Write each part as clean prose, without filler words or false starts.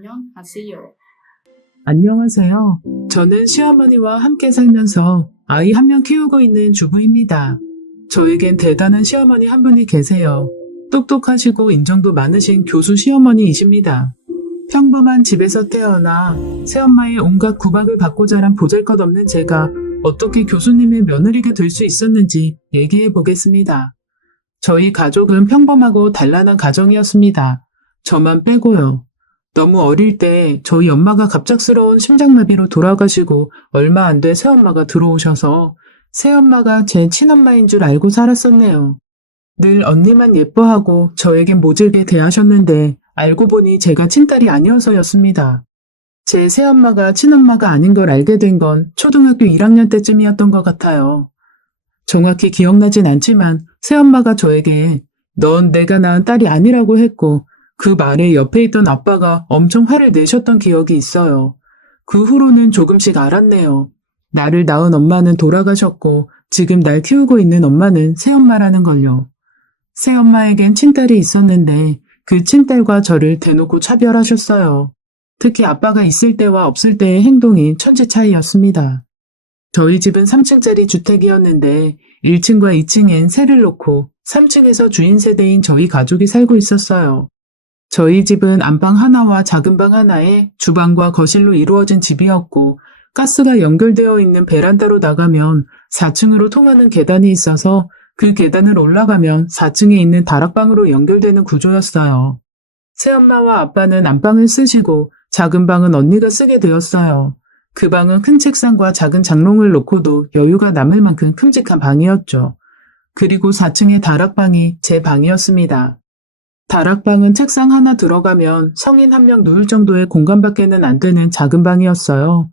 안녕하세요. 안녕하세요. 저는 시어머니와 함께 살면서 아이 한 명 키우고 있는 주부입니다. 저에겐 대단한 시어머니 한 분이 계세요. 똑똑하시고 인정도 많으신 교수 시어머니이십니다. 평범한 집에서 태어나 새엄마의 온갖 구박을 받고 자란 보잘것없는 제가 어떻게 교수님의 며느리가 될 수 있었는지 얘기해 보겠습니다. 저희 가족은 평범하고 단란한 가정이었습니다. 저만 빼고요. 너무 어릴 때 저희 엄마가 갑작스러운 심장마비로 돌아가시고 얼마 안 돼 새엄마가 들어오셔서 새엄마가 제 친엄마인 줄 알고 살았었네요. 늘 언니만 예뻐하고 저에겐 모질게 대하셨는데 알고 보니 제가 친딸이 아니어서였습니다. 제 새엄마가 친엄마가 아닌 걸 알게 된 건 초등학교 1학년 때쯤이었던 것 같아요. 정확히 기억나진 않지만 새엄마가 저에게 넌 내가 낳은 딸이 아니라고 했고 그 말에 옆에 있던 아빠가 엄청 화를 내셨던 기억이 있어요. 그 후로는 조금씩 알았네요. 나를 낳은 엄마는 돌아가셨고 지금 날 키우고 있는 엄마는 새엄마라는 걸요. 새엄마에겐 친딸이 있었는데 그 친딸과 저를 대놓고 차별하셨어요. 특히 아빠가 있을 때와 없을 때의 행동이 천지 차이였습니다. 저희 집은 3층짜리 주택이었는데 1층과 2층엔 세를 놓고 3층에서 주인 세대인 저희 가족이 살고 있었어요. 저희 집은 안방 하나와 작은 방 하나에 주방과 거실로 이루어진 집이었고 가스가 연결되어 있는 베란다로 나가면 4층으로 통하는 계단이 있어서 그 계단을 올라가면 4층에 있는 다락방으로 연결되는 구조였어요. 새엄마와 아빠는 안방을 쓰시고 작은 방은 언니가 쓰게 되었어요. 그 방은 큰 책상과 작은 장롱을 놓고도 여유가 남을 만큼 큼직한 방이었죠. 그리고 4층의 다락방이 제 방이었습니다. 다락방은 책상 하나 들어가면 성인 한 명 누울 정도의 공간밖에는 안 되는 작은 방이었어요.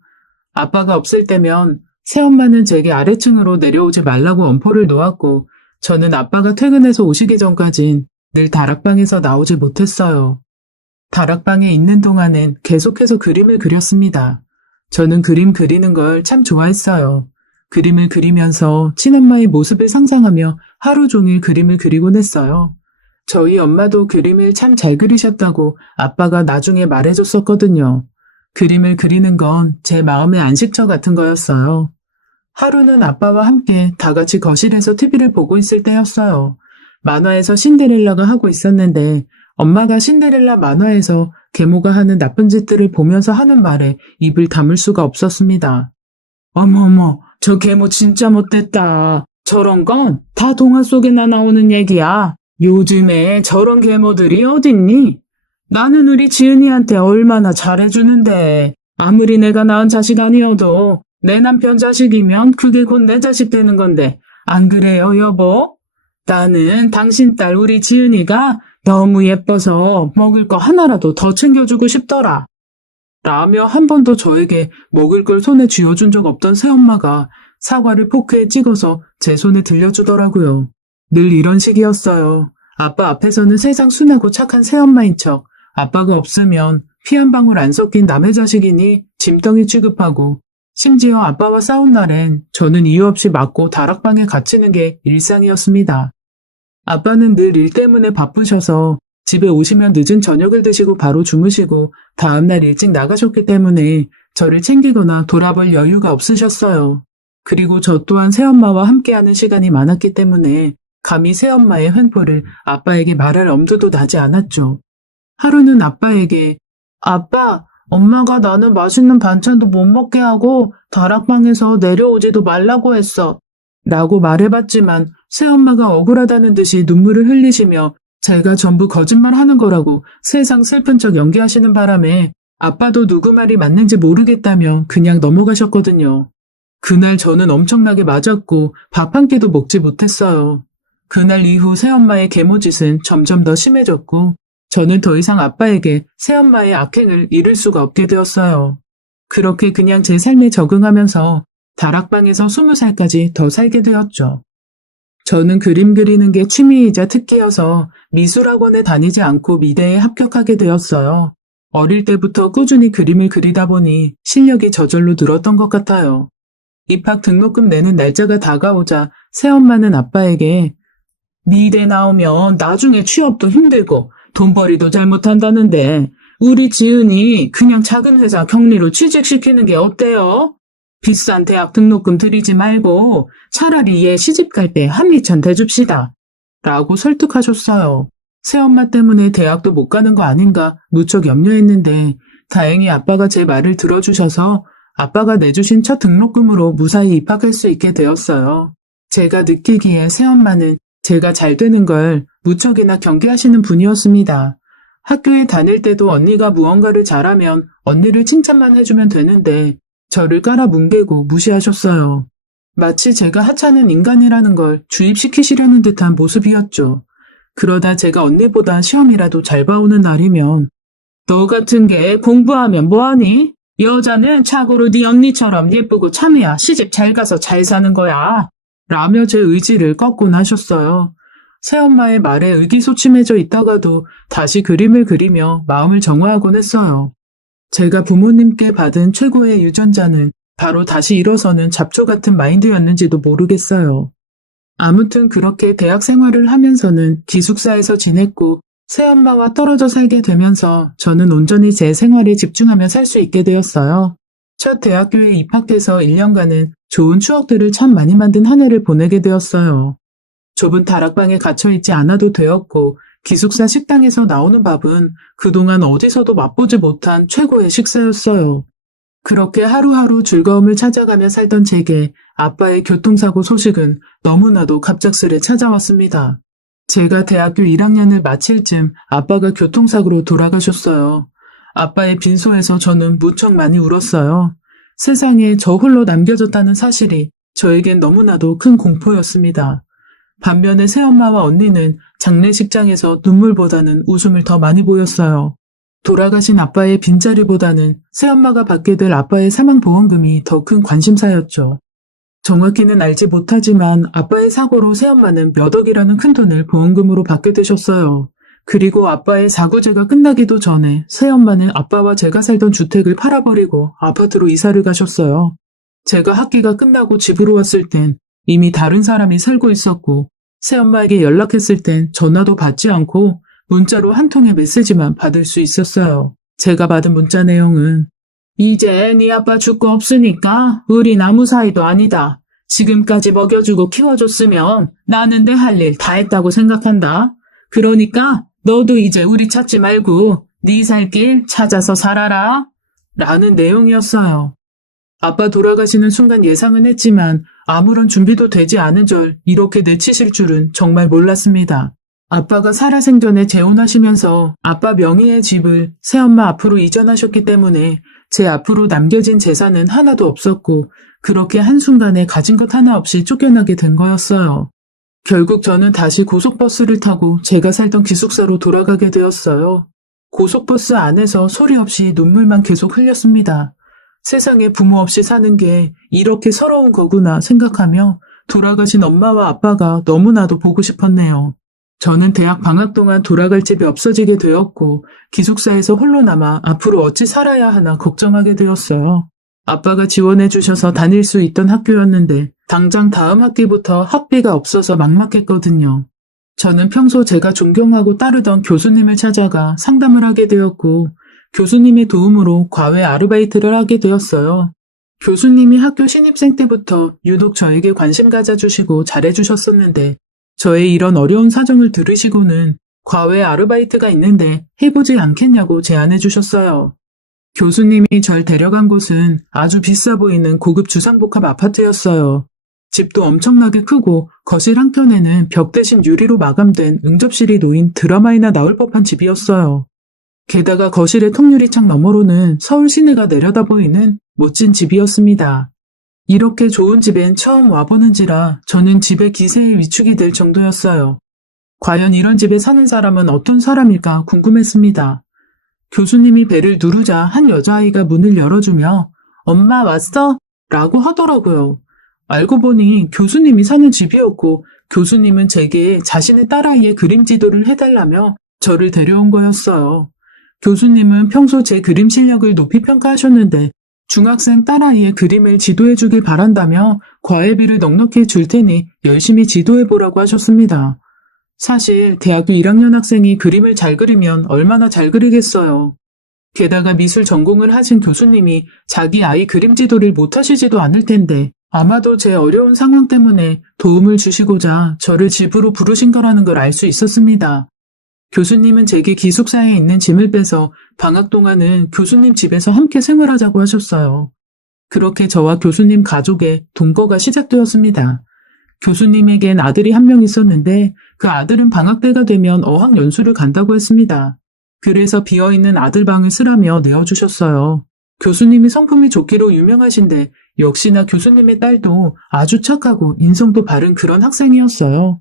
아빠가 없을 때면 새엄마는 제게 아래층으로 내려오지 말라고 엄포를 놓았고 저는 아빠가 퇴근해서 오시기 전까진 늘 다락방에서 나오지 못했어요. 다락방에 있는 동안엔 계속해서 그림을 그렸습니다. 저는 그림 그리는 걸 참 좋아했어요. 그림을 그리면서 친엄마의 모습을 상상하며 하루 종일 그림을 그리곤 했어요. 저희 엄마도 그림을 참 잘 그리셨다고 아빠가 나중에 말해줬었거든요. 그림을 그리는 건 제 마음의 안식처 같은 거였어요. 하루는 아빠와 함께 다 같이 거실에서 TV를 보고 있을 때였어요. 만화에서 신데렐라가 하고 있었는데 엄마가 신데렐라 만화에서 계모가 하는 나쁜 짓들을 보면서 하는 말에 입을 다물 수가 없었습니다. 어머머, 저 계모 진짜 못됐다. 저런 건 다 동화 속에나 나오는 얘기야. 요즘에 저런 계모들이 어딨니? 나는 우리 지은이한테 얼마나 잘해주는데 아무리 내가 낳은 자식 아니어도 내 남편 자식이면 그게 곧 내 자식 되는 건데 안 그래요 여보? 나는 당신 딸 우리 지은이가 너무 예뻐서 먹을 거 하나라도 더 챙겨주고 싶더라. 라며 한 번도 저에게 먹을 걸 손에 쥐어준 적 없던 새엄마가 사과를 포크에 찍어서 제 손에 들려주더라고요. 늘 이런 식이었어요. 아빠 앞에서는 세상 순하고 착한 새엄마인 척, 아빠가 없으면 피 한 방울 안 섞인 남의 자식이니 짐덩이 취급하고, 심지어 아빠와 싸운 날엔 저는 이유 없이 맞고 다락방에 갇히는 게 일상이었습니다. 아빠는 늘 일 때문에 바쁘셔서 집에 오시면 늦은 저녁을 드시고 바로 주무시고 다음날 일찍 나가셨기 때문에 저를 챙기거나 돌아볼 여유가 없으셨어요. 그리고 저 또한 새엄마와 함께하는 시간이 많았기 때문에 감히 새엄마의 횡포를 아빠에게 말할 엄두도 나지 않았죠. 하루는 아빠에게 아빠, 엄마가 나는 맛있는 반찬도 못 먹게 하고 다락방에서 내려오지도 말라고 했어. 라고 말해봤지만 새엄마가 억울하다는 듯이 눈물을 흘리시며 제가 전부 거짓말하는 거라고 세상 슬픈 척 연기하시는 바람에 아빠도 누구 말이 맞는지 모르겠다며 그냥 넘어가셨거든요. 그날 저는 엄청나게 맞았고 밥 한 끼도 먹지 못했어요. 그날 이후 새엄마의 계모짓은 점점 더 심해졌고 저는 더 이상 아빠에게 새엄마의 악행을 잃을 수가 없게 되었어요. 그렇게 그냥 제 삶에 적응하면서 다락방에서 20살까지 더 살게 되었죠. 저는 그림 그리는 게 취미이자 특기여서 미술학원에 다니지 않고 미대에 합격하게 되었어요. 어릴 때부터 꾸준히 그림을 그리다 보니 실력이 저절로 늘었던 것 같아요. 입학 등록금 내는 날짜가 다가오자 새엄마는 아빠에게 미대 나오면 나중에 취업도 힘들고 돈벌이도 잘 못한다는데 우리 지은이 그냥 작은 회사 격리로 취직시키는 게 어때요? 비싼 대학 등록금 들이지 말고 차라리 얘 시집갈 때 한미천 대줍시다. 라고 설득하셨어요. 새엄마 때문에 대학도 못 가는 거 아닌가 무척 염려했는데 다행히 아빠가 제 말을 들어주셔서 아빠가 내주신 첫 등록금으로 무사히 입학할 수 있게 되었어요. 제가 느끼기에 새엄마는 제가 잘 되는 걸 무척이나 경계하시는 분이었습니다. 학교에 다닐 때도 언니가 무언가를 잘하면 언니를 칭찬만 해주면 되는데 저를 깔아뭉개고 무시하셨어요. 마치 제가 하찮은 인간이라는 걸 주입시키시려는 듯한 모습이었죠. 그러다 제가 언니보다 시험이라도 잘 봐오는 날이면 너 같은 게 공부하면 뭐하니? 여자는 착오로 네 언니처럼 예쁘고 참해야 시집 잘 가서 잘 사는 거야. 라며 제 의지를 꺾곤 하셨어요. 새엄마의 말에 의기소침해져 있다가도 다시 그림을 그리며 마음을 정화하곤 했어요. 제가 부모님께 받은 최고의 유전자는 바로 다시 일어서는 잡초 같은 마인드였는지도 모르겠어요. 아무튼 그렇게 대학 생활을 하면서는 기숙사에서 지냈고 새엄마와 떨어져 살게 되면서 저는 온전히 제 생활에 집중하며 살 수 있게 되었어요. 첫 대학교에 입학해서 1년간은 좋은 추억들을 참 많이 만든 한 해를 보내게 되었어요. 좁은 다락방에 갇혀있지 않아도 되었고 기숙사 식당에서 나오는 밥은 그동안 어디서도 맛보지 못한 최고의 식사였어요. 그렇게 하루하루 즐거움을 찾아가며 살던 제게 아빠의 교통사고 소식은 너무나도 갑작스레 찾아왔습니다. 제가 대학교 1학년을 마칠 즈음 아빠가 교통사고로 돌아가셨어요. 아빠의 빈소에서 저는 무척 많이 울었어요. 세상에 저 홀로 남겨졌다는 사실이 저에겐 너무나도 큰 공포였습니다. 반면에 새엄마와 언니는 장례식장에서 눈물보다는 웃음을 더 많이 보였어요. 돌아가신 아빠의 빈자리보다는 새엄마가 받게 될 아빠의 사망보험금이 더 큰 관심사였죠. 정확히는 알지 못하지만 아빠의 사고로 새엄마는 몇 억이라는 큰 돈을 보험금으로 받게 되셨어요. 그리고 아빠의 사고제가 끝나기도 전에 새엄마는 아빠와 제가 살던 주택을 팔아버리고 아파트로 이사를 가셨어요. 제가 학기가 끝나고 집으로 왔을 땐 이미 다른 사람이 살고 있었고 새엄마에게 연락했을 땐 전화도 받지 않고 문자로 한 통의 메시지만 받을 수 있었어요. 제가 받은 문자 내용은 이제 네 아빠 죽고 없으니까 우린 아무 사이도 아니다. 지금까지 먹여주고 키워줬으면 나는 내 할 일 다 했다고 생각한다. 그러니까 너도 이제 우리 찾지 말고 네 살 길 찾아서 살아라. 라는 내용이었어요. 아빠 돌아가시는 순간 예상은 했지만 아무런 준비도 되지 않은 절 이렇게 내치실 줄은 정말 몰랐습니다. 아빠가 살아생전에 재혼하시면서 아빠 명의의 집을 새엄마 앞으로 이전하셨기 때문에 제 앞으로 남겨진 재산은 하나도 없었고 그렇게 한순간에 가진 것 하나 없이 쫓겨나게 된 거였어요. 결국 저는 다시 고속버스를 타고 제가 살던 기숙사로 돌아가게 되었어요. 고속버스 안에서 소리 없이 눈물만 계속 흘렸습니다. 세상에 부모 없이 사는 게 이렇게 서러운 거구나 생각하며 돌아가신 엄마와 아빠가 너무나도 보고 싶었네요. 저는 대학 방학 동안 돌아갈 집이 없어지게 되었고 기숙사에서 홀로 남아 앞으로 어찌 살아야 하나 걱정하게 되었어요. 아빠가 지원해 주셔서 다닐 수 있던 학교였는데 당장 다음 학기부터 학비가 없어서 막막했거든요. 저는 평소 제가 존경하고 따르던 교수님을 찾아가 상담을 하게 되었고 교수님의 도움으로 과외 아르바이트를 하게 되었어요. 교수님이 학교 신입생 때부터 유독 저에게 관심 가져주시고 잘해주셨었는데 저의 이런 어려운 사정을 들으시고는 과외 아르바이트가 있는데 해보지 않겠냐고 제안해 주셨어요. 교수님이 절 데려간 곳은 아주 비싸 보이는 고급 주상복합 아파트였어요. 집도 엄청나게 크고 거실 한켠에는 벽 대신 유리로 마감된 응접실이 놓인 드라마에나 나올 법한 집이었어요. 게다가 거실의 통유리창 너머로는 서울 시내가 내려다 보이는 멋진 집이었습니다. 이렇게 좋은 집엔 처음 와보는지라 저는 집의 기세에 위축이 될 정도였어요. 과연 이런 집에 사는 사람은 어떤 사람일까 궁금했습니다. 교수님이 벨을 누르자 한 여자아이가 문을 열어주며 엄마 왔어? 라고 하더라고요. 알고 보니 교수님이 사는 집이었고 교수님은 제게 자신의 딸아이의 그림 지도를 해달라며 저를 데려온 거였어요. 교수님은 평소 제 그림 실력을 높이 평가하셨는데 중학생 딸아이의 그림을 지도해주길 바란다며 과외비를 넉넉히 줄 테니 열심히 지도해보라고 하셨습니다. 사실 대학교 1학년 학생이 그림을 잘 그리면 얼마나 잘 그리겠어요. 게다가 미술 전공을 하신 교수님이 자기 아이 그림 지도를 못하시지도 않을 텐데 아마도 제 어려운 상황 때문에 도움을 주시고자 저를 집으로 부르신 거라는 걸 알 수 있었습니다. 교수님은 제게 기숙사에 있는 짐을 빼서 방학 동안은 교수님 집에서 함께 생활하자고 하셨어요. 그렇게 저와 교수님 가족의 동거가 시작되었습니다. 교수님에겐 아들이 한 명 있었는데 그 아들은 방학 때가 되면 어학연수를 간다고 했습니다. 그래서 비어있는 아들 방을 쓰라며 내어주셨어요. 교수님이 성품이 좋기로 유명하신데 역시나 교수님의 딸도 아주 착하고 인성도 바른 그런 학생이었어요.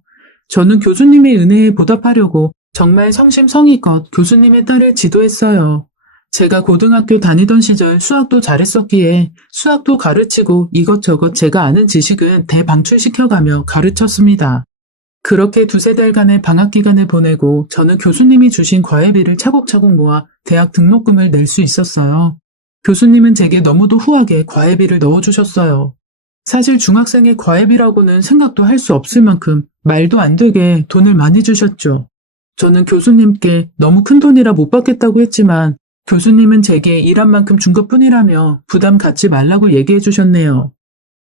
저는 교수님의 은혜에 보답하려고 정말 성심성의껏 교수님의 딸을 지도했어요. 제가 고등학교 다니던 시절 수학도 잘했었기에 수학도 가르치고 이것저것 제가 아는 지식은 대방출시켜가며 가르쳤습니다. 그렇게 두세 달간의 방학 기간을 보내고 저는 교수님이 주신 과외비를 차곡차곡 모아 대학 등록금을 낼 수 있었어요. 교수님은 제게 너무도 후하게 과외비를 넣어주셨어요. 사실 중학생의 과외비라고는 생각도 할 수 없을 만큼 말도 안 되게 돈을 많이 주셨죠. 저는 교수님께 너무 큰 돈이라 못 받겠다고 했지만 교수님은 제게 일한 만큼 준 것뿐이라며 부담 갖지 말라고 얘기해 주셨네요.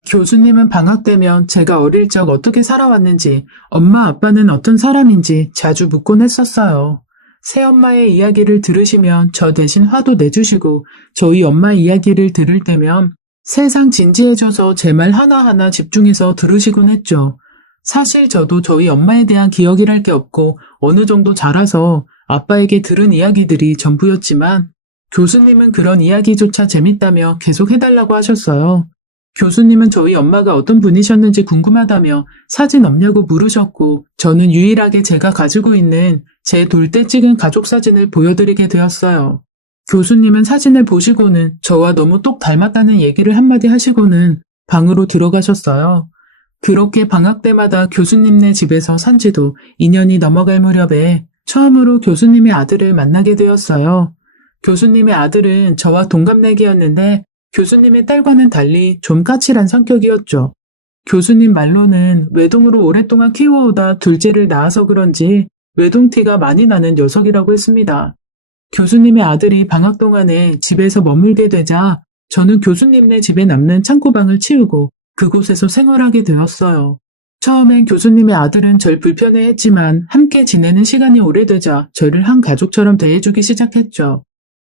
교수님은 방학 때면 제가 어릴 적 어떻게 살아왔는지, 엄마 아빠는 어떤 사람인지 자주 묻곤 했었어요. 새엄마의 이야기를 들으시면 저 대신 화도 내주시고 저희 엄마 이야기를 들을 때면 세상 진지해져서 제 말 하나하나 집중해서 들으시곤 했죠. 사실 저도 저희 엄마에 대한 기억이랄 게 없고 어느 정도 자라서 아빠에게 들은 이야기들이 전부였지만 교수님은 그런 이야기조차 재밌다며 계속 해달라고 하셨어요. 교수님은 저희 엄마가 어떤 분이셨는지 궁금하다며 사진 없냐고 물으셨고 저는 유일하게 제가 가지고 있는 제 돌 때 찍은 가족 사진을 보여드리게 되었어요. 교수님은 사진을 보시고는 저와 너무 똑 닮았다는 얘기를 한마디 하시고는 방으로 들어가셨어요. 그렇게 방학 때마다 교수님네 집에서 산 지도 2년이 넘어갈 무렵에 처음으로 교수님의 아들을 만나게 되었어요. 교수님의 아들은 저와 동갑내기였는데 교수님의 딸과는 달리 좀 까칠한 성격이었죠. 교수님 말로는 외동으로 오랫동안 키워오다 둘째를 낳아서 그런지 외동티가 많이 나는 녀석이라고 했습니다. 교수님의 아들이 방학 동안에 집에서 머물게 되자 저는 교수님네 집에 남는 창고방을 치우고 그곳에서 생활하게 되었어요. 처음엔 교수님의 아들은 절 불편해했지만 함께 지내는 시간이 오래되자 저를 한 가족처럼 대해주기 시작했죠.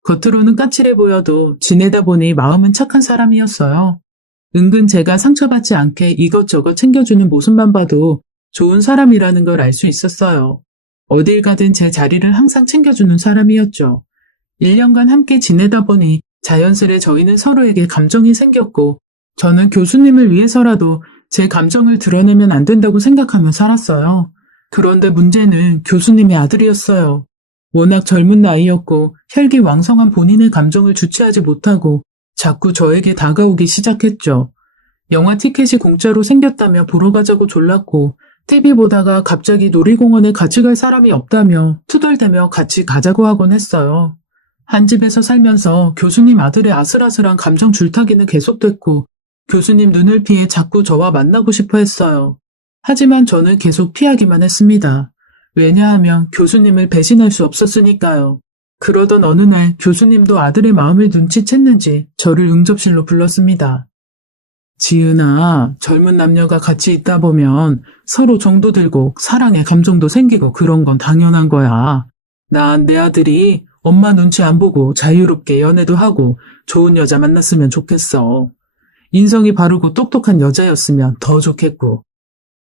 겉으로는 까칠해 보여도 지내다 보니 마음은 착한 사람이었어요. 은근 제가 상처받지 않게 이것저것 챙겨주는 모습만 봐도 좋은 사람이라는 걸 알 수 있었어요. 어딜 가든 제 자리를 항상 챙겨주는 사람이었죠. 1년간 함께 지내다 보니 자연스레 저희는 서로에게 감정이 생겼고 저는 교수님을 위해서라도 제 감정을 드러내면 안 된다고 생각하며 살았어요. 그런데 문제는 교수님의 아들이었어요. 워낙 젊은 나이였고 혈기왕성한 본인의 감정을 주체하지 못하고 자꾸 저에게 다가오기 시작했죠. 영화 티켓이 공짜로 생겼다며 보러 가자고 졸랐고 TV 보다가 갑자기 놀이공원에 같이 갈 사람이 없다며 투덜대며 같이 가자고 하곤 했어요. 한 집에서 살면서 교수님 아들의 아슬아슬한 감정 줄타기는 계속됐고 교수님 눈을 피해 자꾸 저와 만나고 싶어 했어요. 하지만 저는 계속 피하기만 했습니다. 왜냐하면 교수님을 배신할 수 없었으니까요. 그러던 어느 날 교수님도 아들의 마음을 눈치챘는지 저를 응접실로 불렀습니다. 지은아, 젊은 남녀가 같이 있다 보면 서로 정도 들고 사랑의 감정도 생기고 그런 건 당연한 거야. 난 내 아들이 엄마 눈치 안 보고 자유롭게 연애도 하고 좋은 여자 만났으면 좋겠어. 인성이 바르고 똑똑한 여자였으면 더 좋겠고.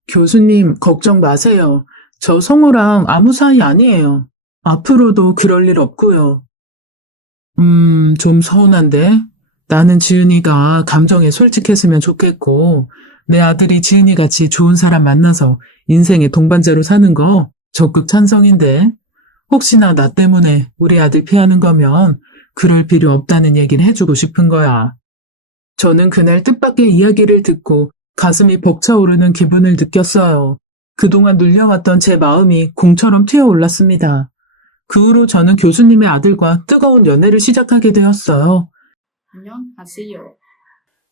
교수님, 걱정 마세요. 저 성우랑 아무 사이 아니에요. 앞으로도 그럴 일 없고요. 좀 서운한데? 나는 지은이가 감정에 솔직했으면 좋겠고 내 아들이 지은이같이 좋은 사람 만나서 인생의 동반자로 사는 거 적극 찬성인데 혹시나 나 때문에 우리 아들 피하는 거면 그럴 필요 없다는 얘기를 해주고 싶은 거야. 저는 그날 뜻밖의 이야기를 듣고 가슴이 벅차오르는 기분을 느꼈어요. 그동안 눌려왔던 제 마음이 공처럼 튀어올랐습니다. 그 후로 저는 교수님의 아들과 뜨거운 연애를 시작하게 되었어요. 안녕하세요.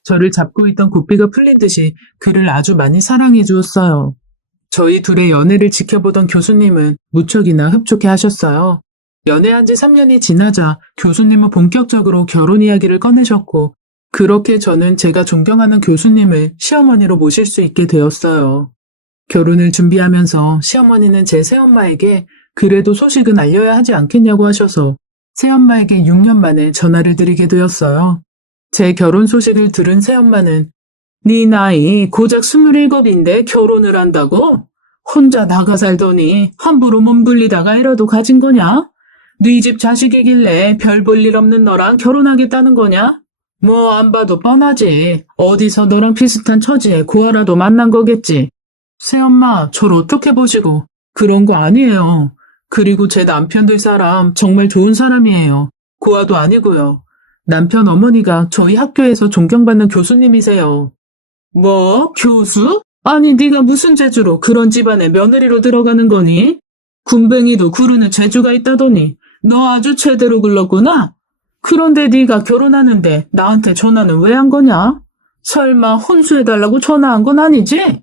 저를 잡고 있던 고삐가 풀린 듯이 그를 아주 많이 사랑해 주었어요. 저희 둘의 연애를 지켜보던 교수님은 무척이나 흡족해 하셨어요. 연애한 지 3년이 지나자 교수님은 본격적으로 결혼 이야기를 꺼내셨고, 그렇게 저는 제가 존경하는 교수님을 시어머니로 모실 수 있게 되었어요. 결혼을 준비하면서 시어머니는 제 새엄마에게 그래도 소식은 알려야 하지 않겠냐고 하셔서 새엄마에게 6년 만에 전화를 드리게 되었어요. 제 결혼 소식을 들은 새엄마는 네 나이 고작 27인데 결혼을 한다고? 혼자 나가 살더니 함부로 몸 굴리다가 이라도 가진 거냐? 네 집 자식이길래 별 볼 일 없는 너랑 결혼하겠다는 거냐? 뭐 안 봐도 뻔하지. 어디서 너랑 비슷한 처지에 고아라도 만난 거겠지. 새엄마, 저를 어떻게 보시고. 그런 거 아니에요. 그리고 제 남편 될 사람 정말 좋은 사람이에요. 고아도 아니고요. 남편 어머니가 저희 학교에서 존경받는 교수님이세요. 뭐? 교수? 아니 네가 무슨 재주로 그런 집안에 며느리로 들어가는 거니? 군뱅이도 구르는 재주가 있다더니 너 아주 제대로 굴렀구나? 그런데 네가 결혼하는데 나한테 전화는 왜 한 거냐? 설마 혼수해달라고 전화한 건 아니지?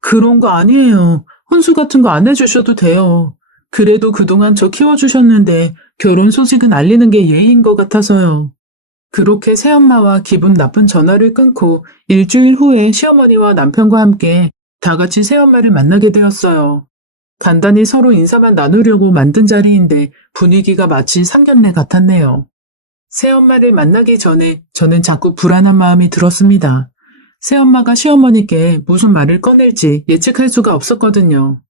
그런 거 아니에요. 혼수 같은 거 안 해주셔도 돼요. 그래도 그동안 저 키워주셨는데 결혼 소식은 알리는 게 예의인 것 같아서요. 그렇게 새엄마와 기분 나쁜 전화를 끊고 일주일 후에 시어머니와 남편과 함께 다 같이 새엄마를 만나게 되었어요. 간단히 서로 인사만 나누려고 만든 자리인데 분위기가 마치 상견례 같았네요. 새엄마를 만나기 전에 저는 자꾸 불안한 마음이 들었습니다. 새엄마가 시어머니께 무슨 말을 꺼낼지 예측할 수가 없었거든요.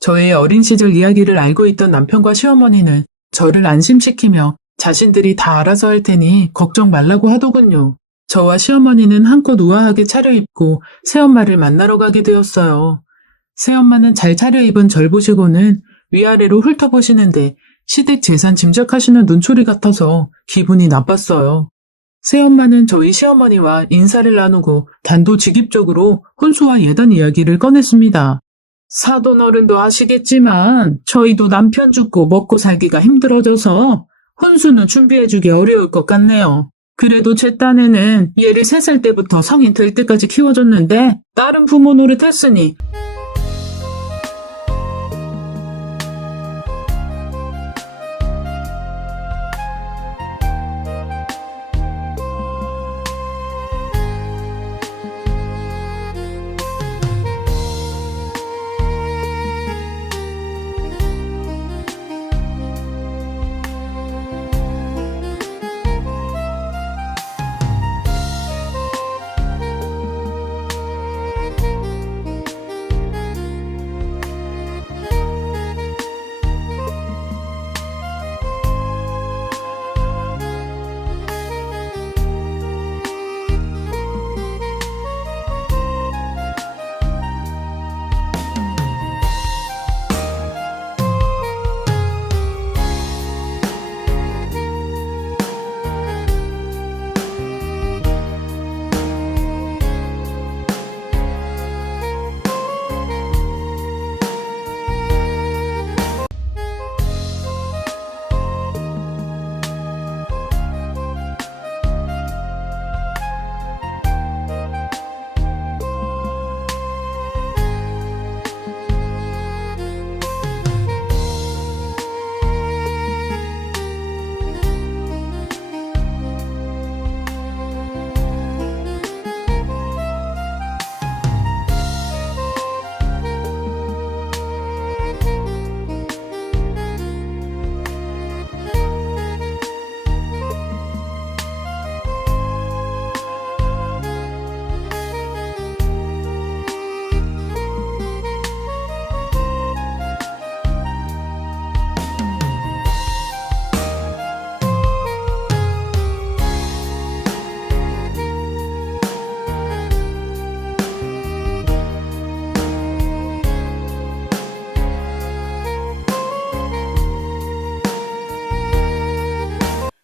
저의 어린 시절 이야기를 알고 있던 남편과 시어머니는 저를 안심시키며 자신들이 다 알아서 할 테니 걱정 말라고 하더군요. 저와 시어머니는 한껏 우아하게 차려입고 새엄마를 만나러 가게 되었어요. 새엄마는 잘 차려입은 절 보시고는 위아래로 훑어보시는데 시댁 재산 짐작하시는 눈초리 같아서 기분이 나빴어요. 새엄마는 저희 시어머니와 인사를 나누고 단도직입적으로 혼수와 예단 이야기를 꺼냈습니다. 사돈 어른도 아시겠지만 저희도 남편 죽고 먹고 살기가 힘들어져서 혼수는 준비해주기 어려울 것 같네요. 그래도 제 딴에는 얘를 3살 때부터 성인 될 때까지 키워줬는데 다른 부모 노릇했으니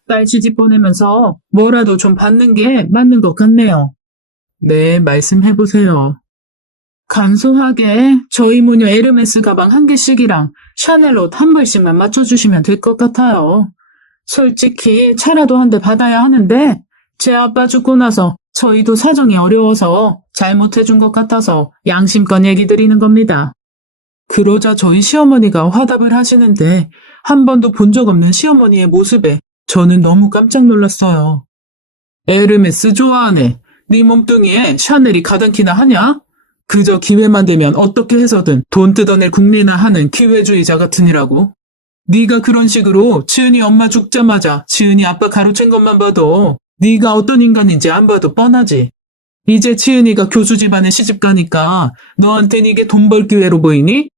딸 시집 보내면서 뭐라도 좀 받는 게 맞는 것 같네요. 네, 말씀해보세요. 간소하게 저희 모녀 에르메스 가방 1개씩이랑 샤넬 옷 한 벌씩만 맞춰주시면 될 것 같아요. 솔직히 차라도 한 대 받아야 하는데 제 아빠 죽고 나서 저희도 사정이 어려워서 잘못해준 것 같아서 양심껏 얘기 드리는 겁니다. 그러자 저희 시어머니가 화답을 하시는데 한 번도 본 적 없는 시어머니의 모습에 저는 너무 깜짝 놀랐어요. 에르메스 좋아하네. 네 몸뚱이에 샤넬이 가당키나 하냐? 그저 기회만 되면 어떻게 해서든 돈 뜯어낼 궁리나 하는 기회주의자 같으니라고. 네가 그런 식으로 지은이 엄마 죽자마자 지은이 아빠 가로챈 것만 봐도 네가 어떤 인간인지 안 봐도 뻔하지. 이제 지은이가 교수 집안에 시집 가니까 너한텐 이게 돈 벌 기회로 보이니?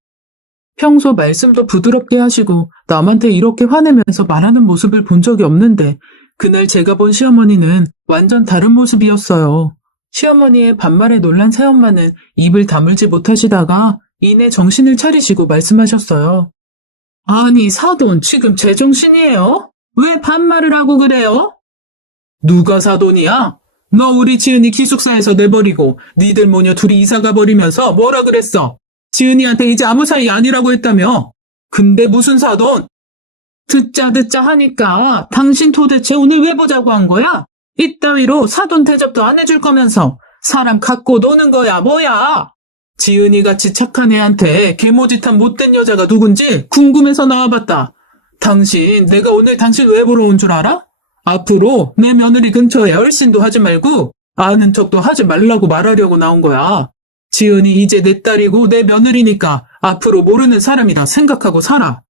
평소 말씀도 부드럽게 하시고 남한테 이렇게 화내면서 말하는 모습을 본 적이 없는데 그날 제가 본 시어머니는 완전 다른 모습이었어요. 시어머니의 반말에 놀란 새엄마는 입을 다물지 못하시다가 이내 정신을 차리시고 말씀하셨어요. 아니 사돈 지금 제정신이에요? 왜 반말을 하고 그래요? 누가 사돈이야? 너 우리 지은이 기숙사에서 내버리고 니들 모녀 둘이 이사가 버리면서 뭐라 그랬어? 지은이한테 이제 아무 사이 아니라고 했다며? 근데 무슨 사돈? 듣자 하니까 당신 도대체 오늘 왜 보자고 한 거야? 이따위로 사돈 대접도 안 해줄 거면서 사람 갖고 노는 거야 뭐야? 지은이같이 착한 애한테 개모짓한 못된 여자가 누군지 궁금해서 나와봤다. 당신 내가 오늘 당신 왜 보러 온 줄 알아? 앞으로 내 며느리 근처에 얼씬도 하지 말고 아는 척도 하지 말라고 말하려고 나온 거야. 지은이 이제 내 딸이고 내 며느리니까 앞으로 모르는 사람이다 생각하고 살아.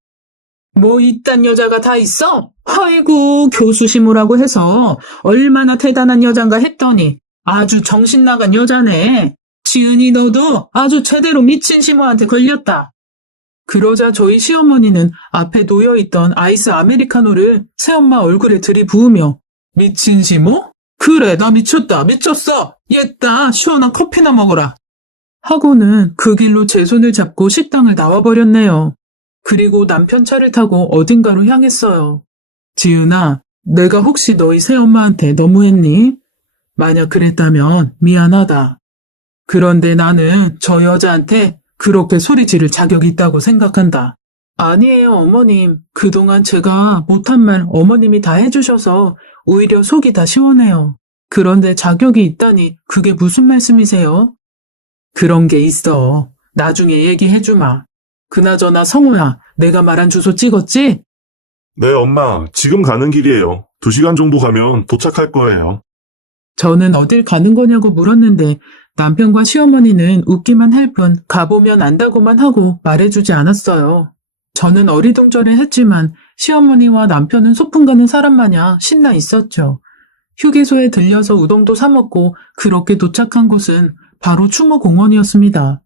뭐 이딴 여자가 다 있어? 아이고 교수시무라고 해서 얼마나 대단한 여잔가 했더니 아주 정신 나간 여자네. 지은이 너도 아주 제대로 미친 시무한테 걸렸다. 그러자 저희 시어머니는 앞에 놓여있던 아이스 아메리카노를 새엄마 얼굴에 들이부으며 미친 시무? 그래 나 미쳤다 미쳤어. 옛다 시원한 커피나 먹어라. 하고는 그 길로 제 손을 잡고 식당을 나와버렸네요. 그리고 남편 차를 타고 어딘가로 향했어요. 지은아, 내가 혹시 너희 새엄마한테 너무했니? 만약 그랬다면 미안하다. 그런데 나는 저 여자한테 그렇게 소리 지를 자격이 있다고 생각한다. 아니에요, 어머님. 그동안 제가 못한 말 어머님이 다 해주셔서 오히려 속이 다 시원해요. 그런데 자격이 있다니 그게 무슨 말씀이세요? 그런 게 있어. 나중에 얘기해주마. 그나저나 성우야, 내가 말한 주소 찍었지? 네, 엄마. 지금 가는 길이에요. 2시간 정도 가면 도착할 거예요. 저는 어딜 가는 거냐고 물었는데 남편과 시어머니는 웃기만 할 뿐 가보면 안다고만 하고 말해주지 않았어요. 저는 어리둥절해했지만 시어머니와 남편은 소풍 가는 사람 마냥 신나 있었죠. 휴게소에 들려서 우동도 사 먹고 그렇게 도착한 곳은 바로 추모공원이었습니다.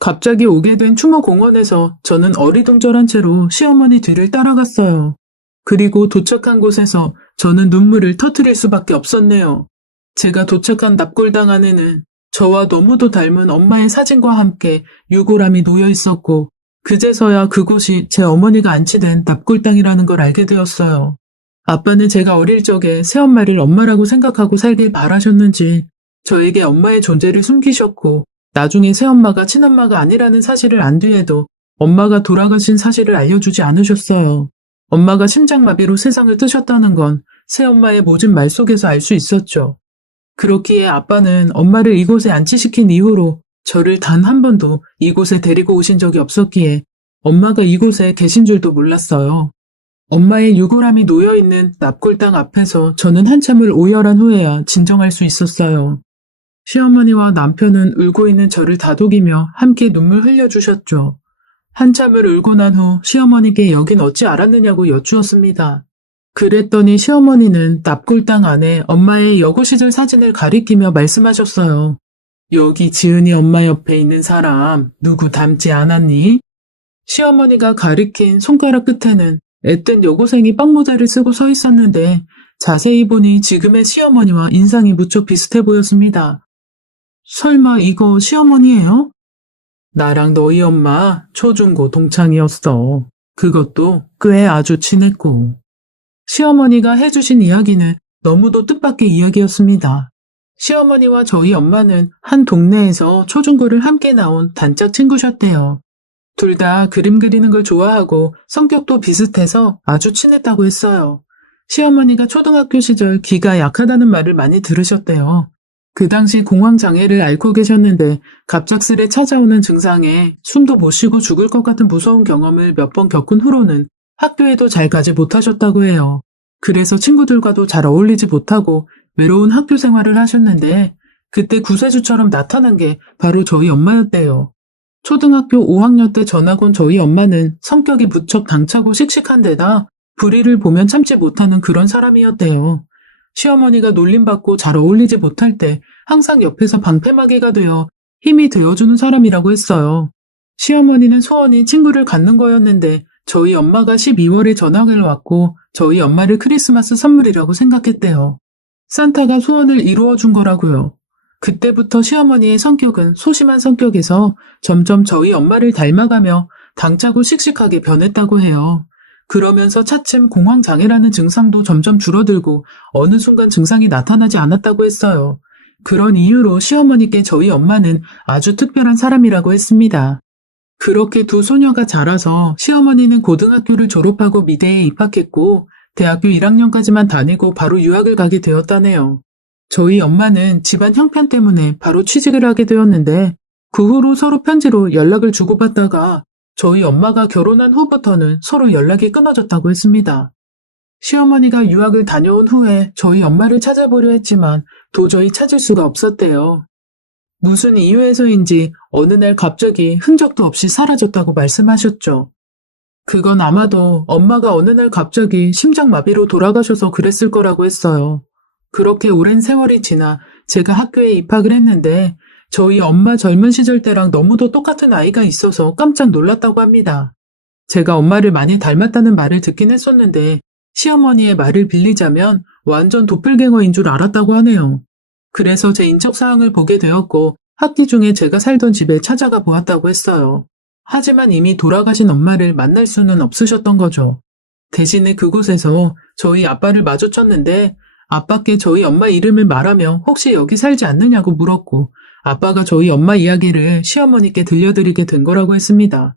갑자기 오게 된 추모공원에서 저는 어리둥절한 채로 시어머니 뒤를 따라갔어요. 그리고 도착한 곳에서 저는 눈물을 터뜨릴 수밖에 없었네요. 제가 도착한 납골당 안에는 저와 너무도 닮은 엄마의 사진과 함께 유골함이 놓여 있었고 그제서야 그곳이 제 어머니가 안치된 납골당이라는 걸 알게 되었어요. 아빠는 제가 어릴 적에 새엄마를 엄마라고 생각하고 살길 바라셨는지 저에게 엄마의 존재를 숨기셨고 나중에 새엄마가 친엄마가 아니라는 사실을 안 뒤에도 엄마가 돌아가신 사실을 알려주지 않으셨어요. 엄마가 심장마비로 세상을 뜨셨다는 건 새엄마의 모진 말 속에서 알 수 있었죠. 그렇기에 아빠는 엄마를 이곳에 안치시킨 이후로 저를 단 한 번도 이곳에 데리고 오신 적이 없었기에 엄마가 이곳에 계신 줄도 몰랐어요. 엄마의 유골함이 놓여있는 납골당 앞에서 저는 한참을 오열한 후에야 진정할 수 있었어요. 시어머니와 남편은 울고 있는 저를 다독이며 함께 눈물 흘려주셨죠. 한참을 울고 난 후 시어머니께 여긴 어찌 알았느냐고 여쭈었습니다. 그랬더니 시어머니는 납골당 안에 엄마의 여고 시절 사진을 가리키며 말씀하셨어요. 여기 지은이 엄마 옆에 있는 사람 누구 닮지 않았니? 시어머니가 가리킨 손가락 끝에는 앳된 여고생이 빵모자를 쓰고 서 있었는데 자세히 보니 지금의 시어머니와 인상이 무척 비슷해 보였습니다. 설마 이거 시어머니예요? 나랑 너희 엄마 초중고 동창이었어. 그것도 꽤 아주 친했고. 시어머니가 해주신 이야기는 너무도 뜻밖의 이야기였습니다. 시어머니와 저희 엄마는 한 동네에서 초중고를 함께 나온 단짝 친구셨대요. 둘 다 그림 그리는 걸 좋아하고 성격도 비슷해서 아주 친했다고 했어요. 시어머니가 초등학교 시절 기가 약하다는 말을 많이 들으셨대요. 그 당시 공황장애를 앓고 계셨는데 갑작스레 찾아오는 증상에 숨도 못 쉬고 죽을 것 같은 무서운 경험을 몇 번 겪은 후로는 학교에도 잘 가지 못하셨다고 해요. 그래서 친구들과도 잘 어울리지 못하고 외로운 학교 생활을 하셨는데 그때 구세주처럼 나타난 게 바로 저희 엄마였대요. 초등학교 5학년 때 전학 온 저희 엄마는 성격이 무척 당차고 씩씩한 데다 불의를 보면 참지 못하는 그런 사람이었대요. 시어머니가 놀림받고 잘 어울리지 못할 때 항상 옆에서 방패막이가 되어 힘이 되어주는 사람이라고 했어요. 시어머니는 소원이 친구를 갖는 거였는데 저희 엄마가 12월에 전학을 왔고 저희 엄마를 크리스마스 선물이라고 생각했대요. 산타가 소원을 이루어준 거라고요. 그때부터 시어머니의 성격은 소심한 성격에서 점점 저희 엄마를 닮아가며 당차고 씩씩하게 변했다고 해요. 그러면서 차츰 공황장애라는 증상도 점점 줄어들고 어느 순간 증상이 나타나지 않았다고 했어요. 그런 이유로 시어머니께 저희 엄마는 아주 특별한 사람이라고 했습니다. 그렇게 두 소녀가 자라서 시어머니는 고등학교를 졸업하고 미대에 입학했고 대학교 1학년까지만 다니고 바로 유학을 가게 되었다네요. 저희 엄마는 집안 형편 때문에 바로 취직을 하게 되었는데 그 후로 서로 편지로 연락을 주고받다가 저희 엄마가 결혼한 후부터는 서로 연락이 끊어졌다고 했습니다. 시어머니가 유학을 다녀온 후에 저희 엄마를 찾아보려 했지만 도저히 찾을 수가 없었대요. 무슨 이유에서인지 어느 날 갑자기 흔적도 없이 사라졌다고 말씀하셨죠. 그건 아마도 엄마가 어느 날 갑자기 심장마비로 돌아가셔서 그랬을 거라고 했어요. 그렇게 오랜 세월이 지나 제가 학교에 입학을 했는데 저희 엄마 젊은 시절 때랑 너무도 똑같은 아이가 있어서 깜짝 놀랐다고 합니다. 제가 엄마를 많이 닮았다는 말을 듣긴 했었는데 시어머니의 말을 빌리자면 완전 도플갱어인 줄 알았다고 하네요. 그래서 제 인적사항을 보게 되었고 학기 중에 제가 살던 집에 찾아가 보았다고 했어요. 하지만 이미 돌아가신 엄마를 만날 수는 없으셨던 거죠. 대신에 그곳에서 저희 아빠를 마주쳤는데 아빠께 저희 엄마 이름을 말하며 혹시 여기 살지 않느냐고 물었고 아빠가 저희 엄마 이야기를 시어머니께 들려드리게 된 거라고 했습니다.